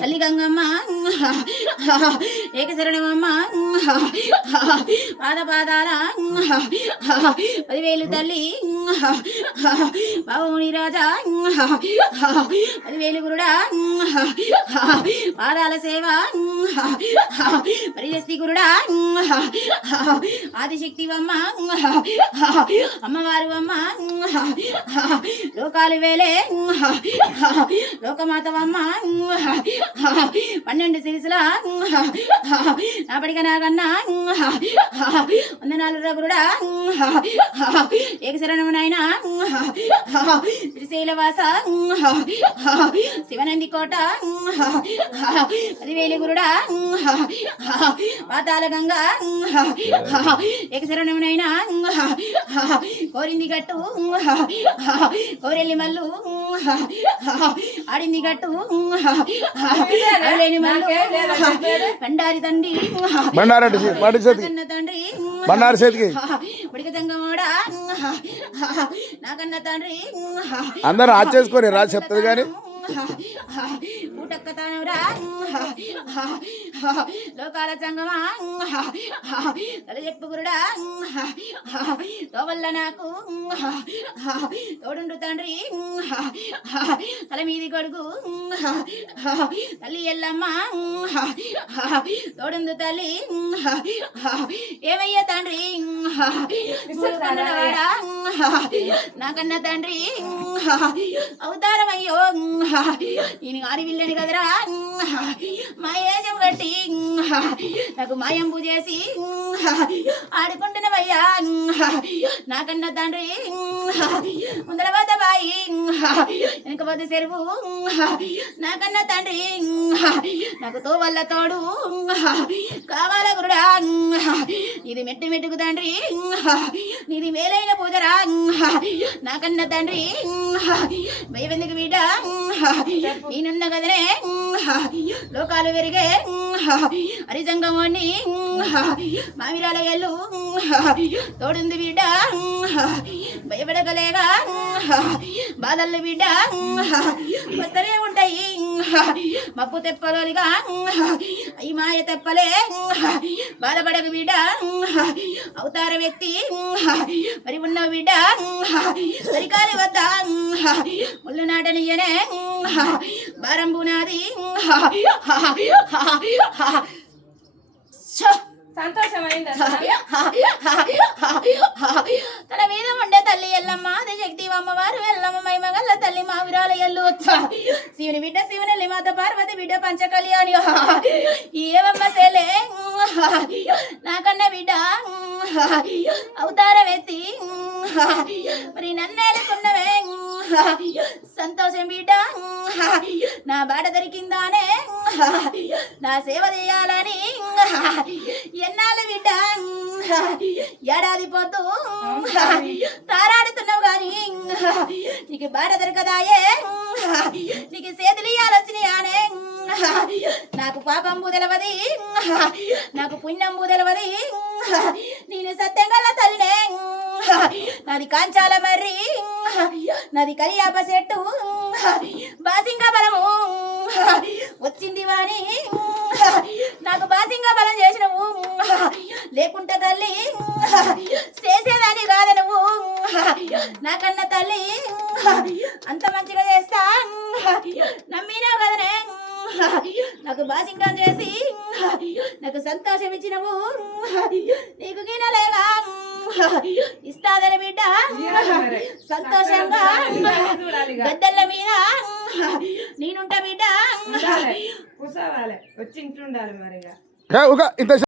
తల్లి గంగమ్మ ఏకశరణమమ్మ పాదాల 10,000 తల్లి బావుని రాజా 10,000 గురుడా పాదాల సేవ పరిజస్తి గురుడా ఆదిశక్తివమ్మ అమ్మవారు అమ్మ లోకాలు వేలే లోకమాతవమ్మ 12 సిరిసుల నాపడిగా నాకన్నా వందనాలు రఘురుడా ఏకశరణము నాయన శ్రీశైలవాస శివనంది కోట 10,000 గురుడా పాతాల గంగా ఏకశరణము నాయన కోరింది గట్టు కోరెల్లి మల్లు ఆడింది గట్టు బండారి తండ్రి తండ్రి ఉడిక తంగమోడా నాకన్న తండ్రి అందరూ ఆచేసుకొని రాజు చెప్తుంది కానీ ఊటక్కతానవరా లోకాల సంగమా తల చెప్పుకురుడా తోవల్ల నాకు తోడుండు తండ్రి తల మీది కొడుకు తల్లి ఎల్లమ్మ తోడుందు తల్లి ఏమయ్యా తండ్రి కన్నడవాడా నాకన్న తండ్రి అవతారమయ్యో నేను ఆడి విల్లని కదరా మాయేజం కట్టి నాకు మాయంబు చేసి ఆడుకుంటున్నవయ్యా నాకన్న తండ్రి ముందర వద్ద బాయి వెనక వద్ద చెరువు నాకన్న తండ్రి నాకు తో వల్ల తోడు కావాల గురుడా ఇది మెట్టు మెట్టుకు తండ్రి నీది మేలైన పూజరా నాకన్న తండ్రి భయవెందుకు బిడ్డ నేనున్న కదనే లోకాలు పెరిగే హరిజంగమోని మామిరాల ఎల్లు తోడుంది బిడ్డ భయపడగలేగా బాధలు బిడ్డ వస్తూనే ఉంటాయి మప్పు తెప్పలోనిగా అయి మాయ తెప్పలే బాధపడకు బిడ్డ అవతార వ్యక్తి మరి ఉన్న బిడ్డ సరికాలి వద్ద ముళ్ళు నాటనియనే బారంబునాది తన మీద ఉండే తల్లి ఎల్లమ్మ అది శక్తి అమ్మవారు ఎల్లమ్మ మైమగల్ల తల్లి మావిరాల ఎల్లు శివుని బిడ్డ శివుని మాత పార్వతి బిడ్డ పంచ కళ్యాణి ఏవమ్మ సెలే నాకన్న బిడ్డ అవతార వ్యక్తి మరి నన్నేలుకున్నవే సంతోషం బిడ్డ నా బాట దొరికిందానే నా సేవ చేయాలని ఎన్నాళ్ళు బిడ్డ ఏడాది పొద్దు తారాడుతున్నావు గాని నీకు బాట దొరకదాయే నీకు చేతులు ఇయ్యాలొచ్చినాయానే నాకు పాపంబు తెలవది నాకు పుణ్యంబు తెలవది నేను సత్యంగల తల్లినే నాది కాంచాల మర్రి నాది కలియాప చెట్టు బాసింగ బలము వచ్చింది వాణి నాకు బాసింగ బలం చేసినవు లేకుంటే తల్లి చేసేదాన్ని కాదు నువ్వు నాకన్న తల్లి అంత మంచిగా చేస్తా నమ్మినావు కదనే నాకు బాసింగం చేసి నాకు సంతోషం ఇచ్చినవు నీకు గినలేగా ఇస్తాదని బిడ్డ సంతోషంగా గద్దెల మీద నేనుంటా బిడ్డ వచ్చి ఇంటుండాలి మరిగా